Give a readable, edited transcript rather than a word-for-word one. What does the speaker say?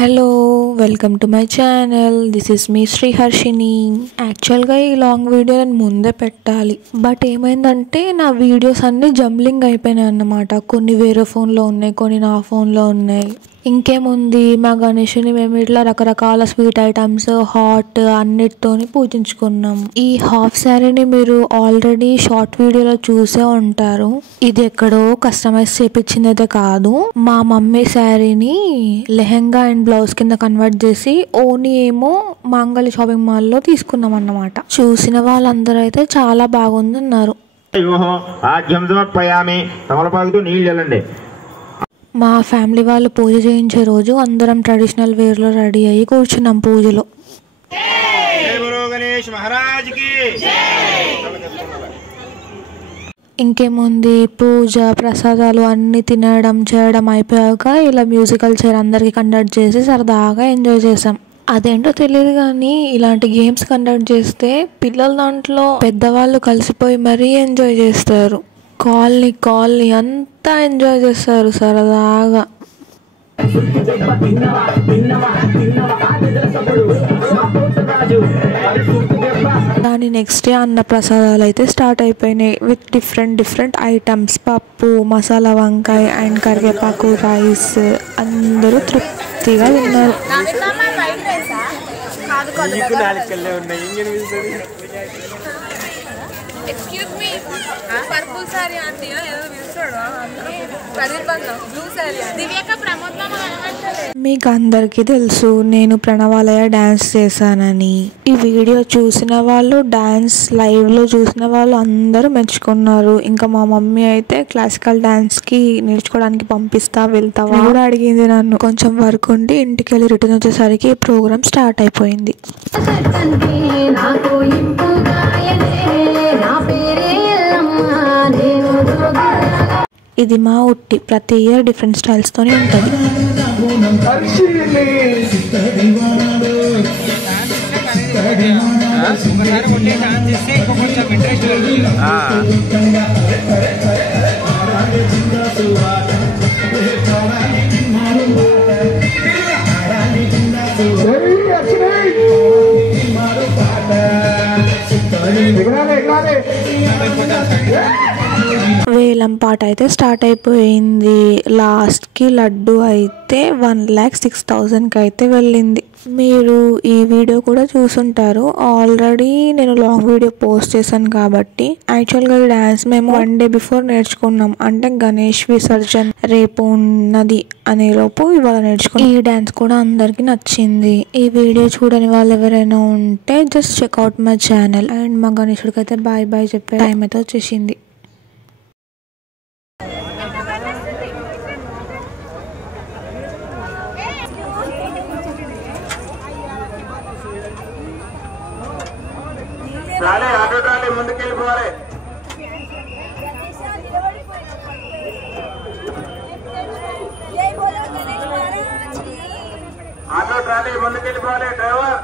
Hello welcome to my channel. This is me Sriharshini. యాక్చువల్గా ఈ long video నేను ముందే పెట్టాలి, బట్ ఏమైందంటే నా వీడియోస్ అన్నీ జంబ్లింగ్ అయిపోయినాయి అన్నమాట. కొన్ని వేరే ఫోన్లో ఉన్నాయి, కొన్ని నా ఫోన్లో ఉన్నాయి. ఇంకేముంది, మా గణేషుని మేము ఇట్లా రకరకాల స్వీట్ ఐటమ్స్ హాట్ అన్నిటితోని పూజించుకున్నాం. ఈ హాఫ్ శారీని మీరు ఆల్రెడీ షార్ట్ వీడియోలో చూసే ఉంటారు. ఇది ఎక్కడో కస్టమైజ్ చేపించింది అయితే కాదు. మా మమ్మీ శారీని లెహెంగా అండ్ బ్లౌజ్ కింద కన్వర్ట్ చేసి ఓనీ ఏమో మాంగళ్య షాపింగ్ మాల్లో తీసుకున్నాం అన్నమాట. చూసిన వాళ్ళందరూ అయితే చాలా బాగుందన్నారు. మా ఫ్యామిలీ వాళ్ళు పూజ చేయించే రోజు అందరం ట్రెడిషనల్ వేర్లో రెడీ అయ్యి కూర్చున్నాం పూజలో. ఇంకేముంది, పూజ ప్రసాదాలు అన్నీ తినడం చేయడం అయిపోయాక ఇలా మ్యూజికల్ చైర్ అందరికీ కండక్ట్ చేసి సరదాగా ఎంజాయ్ చేసాం. అదేంటో తెలియదు కానీ ఇలాంటి గేమ్స్ కండక్ట్ చేస్తే పిల్లల దాంట్లో పెద్దవాళ్ళు కలిసిపోయి మరీ ఎంజాయ్ చేస్తారు. కాలనీ అంతా ఎంజాయ్ చేస్తారు సరదాగా. దాని నెక్స్ట్ డే అన్న ప్రసాదాలు అయితే స్టార్ట్ అయిపోయినాయి విత్ డిఫరెంట్ ఐటమ్స్. పప్పు, మసాలా వంకాయ అండ్ కరివేపాకు రైస్. అందరూ తృప్తిగా తిన్నారు. Excuse me, purple saree aunty ఏదో పిలుస్తాడు బ్లూ saree దివ్యక ప్రమోద్ మామ కనబడతలే. మీకు అందరికీ తెలుసు నేను ప్రణవాలయ డ్యాన్స్ చేశానని. ఈ వీడియో చూసిన వాళ్ళు, డ్యాన్స్ లైవ్లో చూసిన వాళ్ళు అందరూ మెచ్చుకున్నారు. ఇంకా మా మమ్మీ అయితే క్లాసికల్ డ్యాన్స్కి నేర్చుకోవడానికి పంపిస్తా వెళ్తావా కూడా అడిగింది నన్ను. కొంచెం వర్క్ ఉండి ఇంటికి వెళ్ళి రిటర్న్ వచ్చేసరికి ప్రోగ్రామ్ స్టార్ట్ అయిపోయింది. ఇది మా ఉట్టి. ప్రతి ఇయర్ డిఫరెంట్ స్టైల్స్ తోనే ఉంటుంది. వేలం పాట అయితే స్టార్ట్ అయిపోయింది. లాస్ట్కి లడ్డు అయితే 1,06,000కి అయితే వెళ్ళింది. మీరు ఈ వీడియో కూడా చూసుంటారు ఆల్రెడీ. నేను లాంగ్ వీడియో పోస్ట్ చేశాను కాబట్టి. యాక్చువల్గా ఈ డ్యాన్స్ మేము 1 డే బిఫోర్ నేర్చుకున్నాం. అంటే గణేష్ విసర్జన్ రేపు ఉన్నది అనే లోపు ఇవాళ నేర్చుకున్నాం. ఈ డ్యాన్స్ కూడా అందరికి నచ్చింది. ఈ వీడియో చూడని వాళ్ళు ఎవరైనా ఉంటే just check out my channel. And మా గణేషుడికి అయితే బాయ్ చెప్పే టైం అయితే వచ్చేసింది. ముందుకెళ్ళిపోవాలి. ఆటో ట్రాలీ ముందుకెళ్ళిపోవాలి. డ్రైవర్